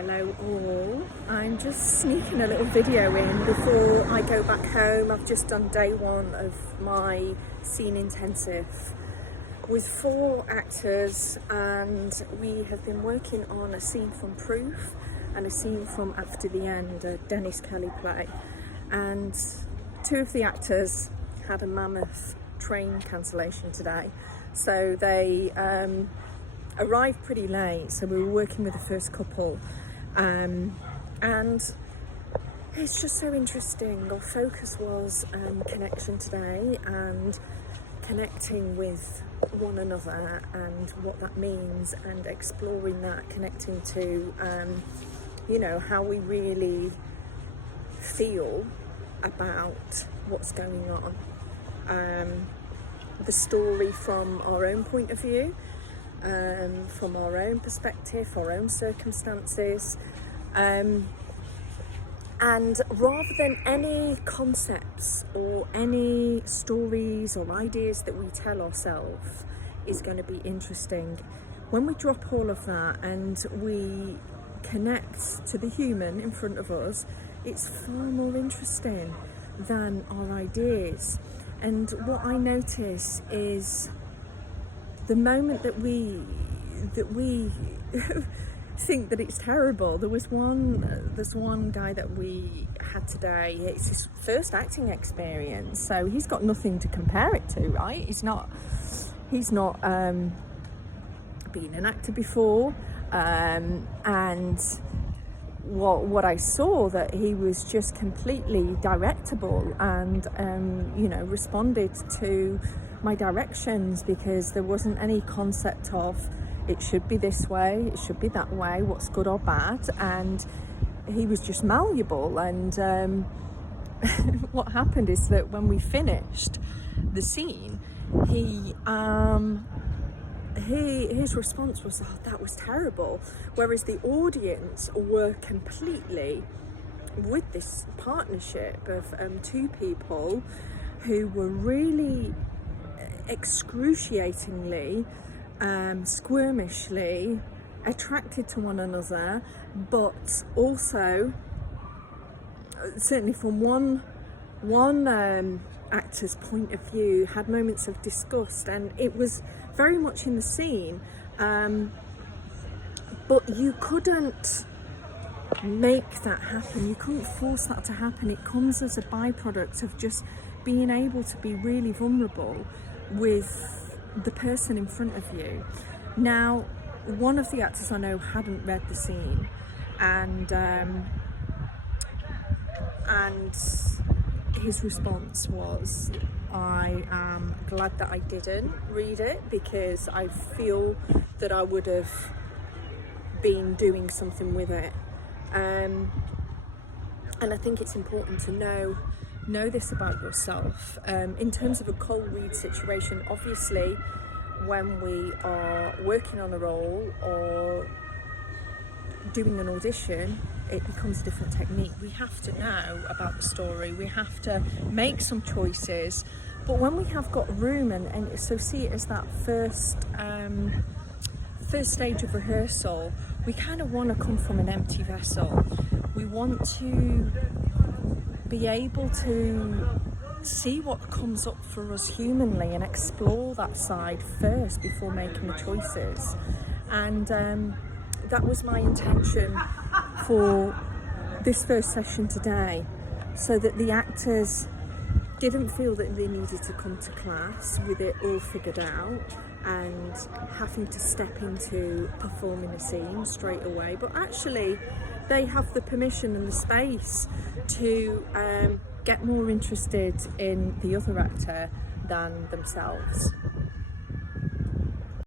Hello all, I'm just sneaking a little video in before I go back home. I've just done day one of my scene intensive with 4 actors, and we have been working on a scene from Proof and a scene from After the End, a Dennis Kelly play. And 2 of the actors had a mammoth train cancellation today, so they arrived pretty late, so we were working with the first couple. And it's just so interesting. Our focus was connection today and connecting with one another and what that means, and exploring that, connecting to how we really feel about what's going on, the story from our own point of view, from our own perspective, our own circumstances, and rather than any concepts or any stories or ideas that we tell ourselves is going to be interesting, when we drop all of that and we connect to the human in front of us, it's far more interesting than our ideas. And what I notice is the moment that we think that it's terrible. There's one guy that we had today. It's his first acting experience, so he's got nothing to compare it to, right? He's not been an actor before, and what I saw, that he was just completely directable and responded to my directions, because there wasn't any concept of it should be this way, it should be that way, what's good or bad, and he was just malleable. And what happened is that when we finished the scene, his response was, "Oh, that was terrible," whereas the audience were completely with this partnership of 2 people who were really excruciatingly, squirmishly attracted to one another, but also, certainly from one actor's point of view, had moments of disgust, and it was very much in the scene, but you couldn't make that happen, you couldn't force that to happen. It comes as a byproduct of just being able to be really vulnerable with the person in front of you. Now, one of the actors I know hadn't read the scene, and his response was, "I am glad that I didn't read it, because I feel that I would have been doing something with it." And I think it's important to know this about yourself. In terms of a cold read situation, obviously when we are working on a role or doing an audition, it becomes a different technique. We have to know about the story, we have to make some choices, but when we have got room, and so see it as that first stage of rehearsal, we kind of want to come from an empty vessel. We want to be able to see what comes up for us humanly and explore that side first before making the choices. And that was my intention for this first session today, so that the actors didn't feel that they needed to come to class with it all figured out and having to step into performing a scene straight away, but actually they have the permission and the space to get more interested in the other actor than themselves.